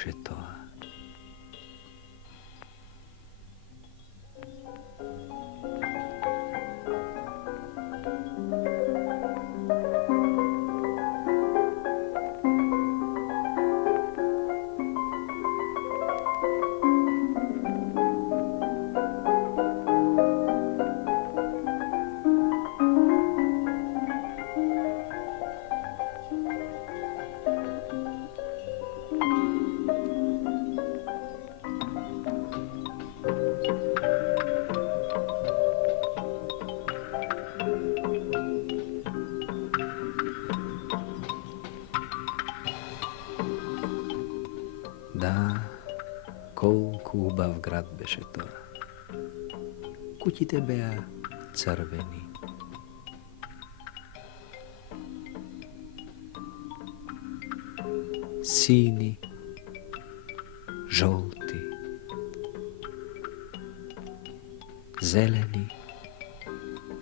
bešetoa. Да, колку убав град беше тоа. Куќите беа црвени. Сини, жолти, зелени,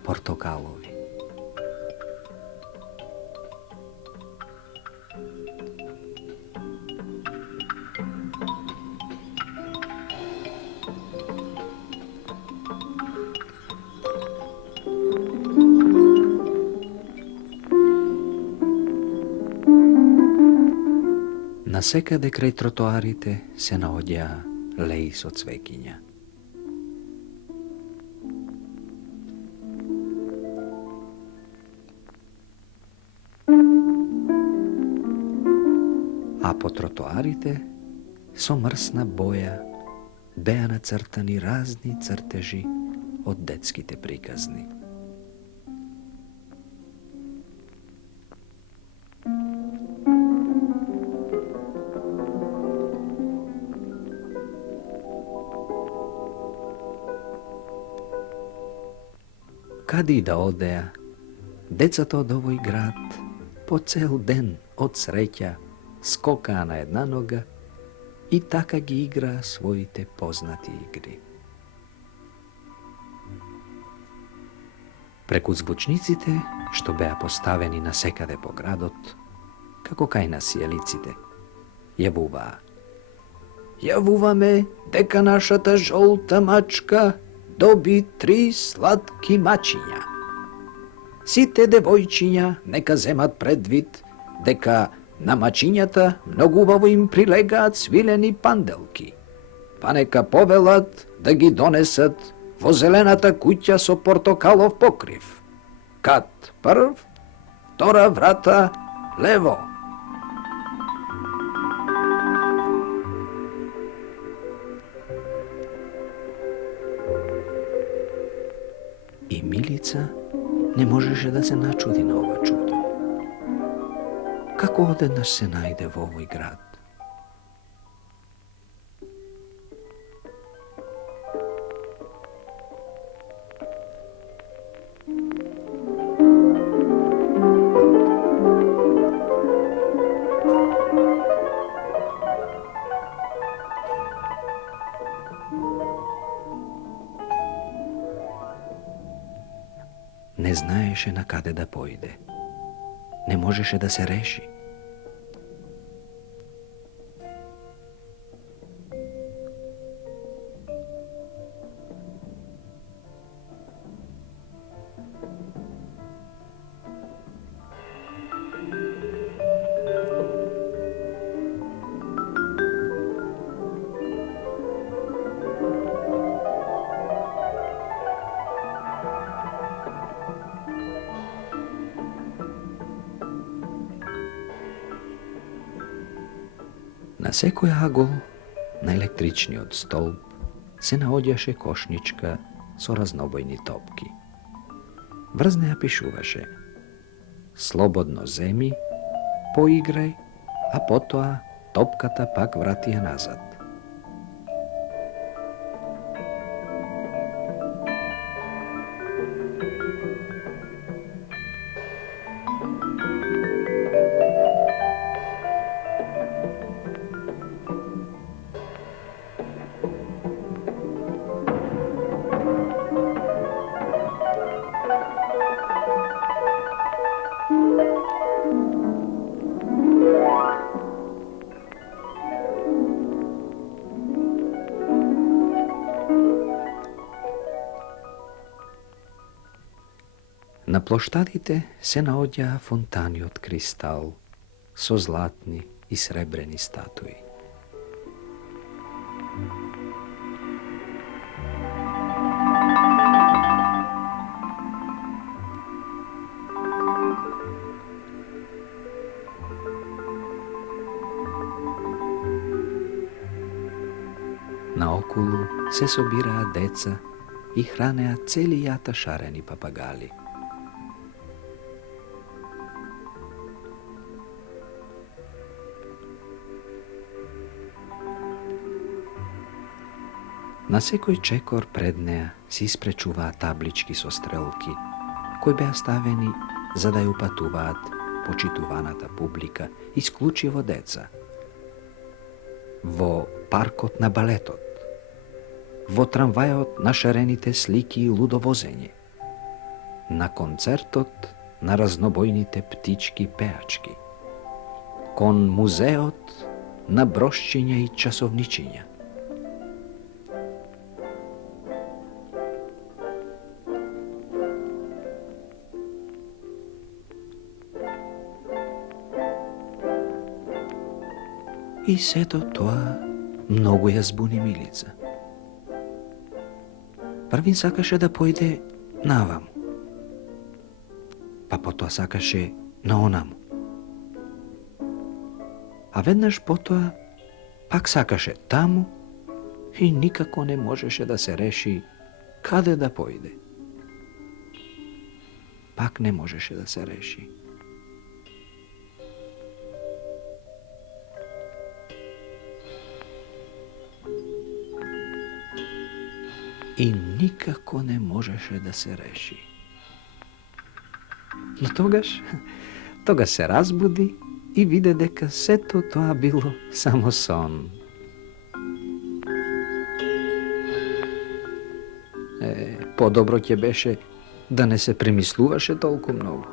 портокалови. Насекаде крај тротоарите се наоѓаа леи со цвеќиња. А по тротоарите со мрсна боја беа нацртани разни цртежи од детските приказни. Каде и да одеа, децата од овој град по цел ден од среќа скокаа на една нога и така ги играа своите познати игри. Преку звучниците, што беа поставени насекаде по градот, како кај насиелиците, јавуваа: Јавуваме дека нашата жолта мачка доби 3 сладки мачиња. Сите девојчиња нека земат предвид дека на мачињата многу убаво им прилегаат свилени панделки, па нека повелат да ги донесат во зелената куќа со портокалов покрив. Кат прв, втора врата лево. И Милица не можеше да се начуди на ова чудо. Како одеднаш се најде во овој град? Не знаеше на каде да поиде. Не можеше да се реши. На секој агол на електричниот столб се наоѓаше кошничка со разнобојни топки. Врз неа пишуваше: Слободно земи, поиграј, а потоа топката пак врати ја назад. На плоштадите се наоѓаа фонтани од кристал со златни и сребрени статуи. Наоколу се собираат деца и хранеа цели јата шарени папагали. На секој чекор пред неа се испречуваа таблички со стрелки, кои беа ставени за да ја упатуваат почитуваната публика, исклучиво деца. Во паркот на балетот, во трамвајот на шарените слики и лудовозење, на концертот на разнобојните птички пеачки, кон музеот на брошчиња и часовничиња. И сето тоа многу ја збуни Милица. Првин сакаше да појде наваму, па потоа сакаше на онаму. А веднаш потоа пак сакаше таму и никако не можеше да се реши каде да појде. Пак не можеше да се реши. И никако не можеше да се реши. Но тогаш се разбуди и виде дека сето тоа било само сон. Подобро ќе беше да не се премислуваше толку многу.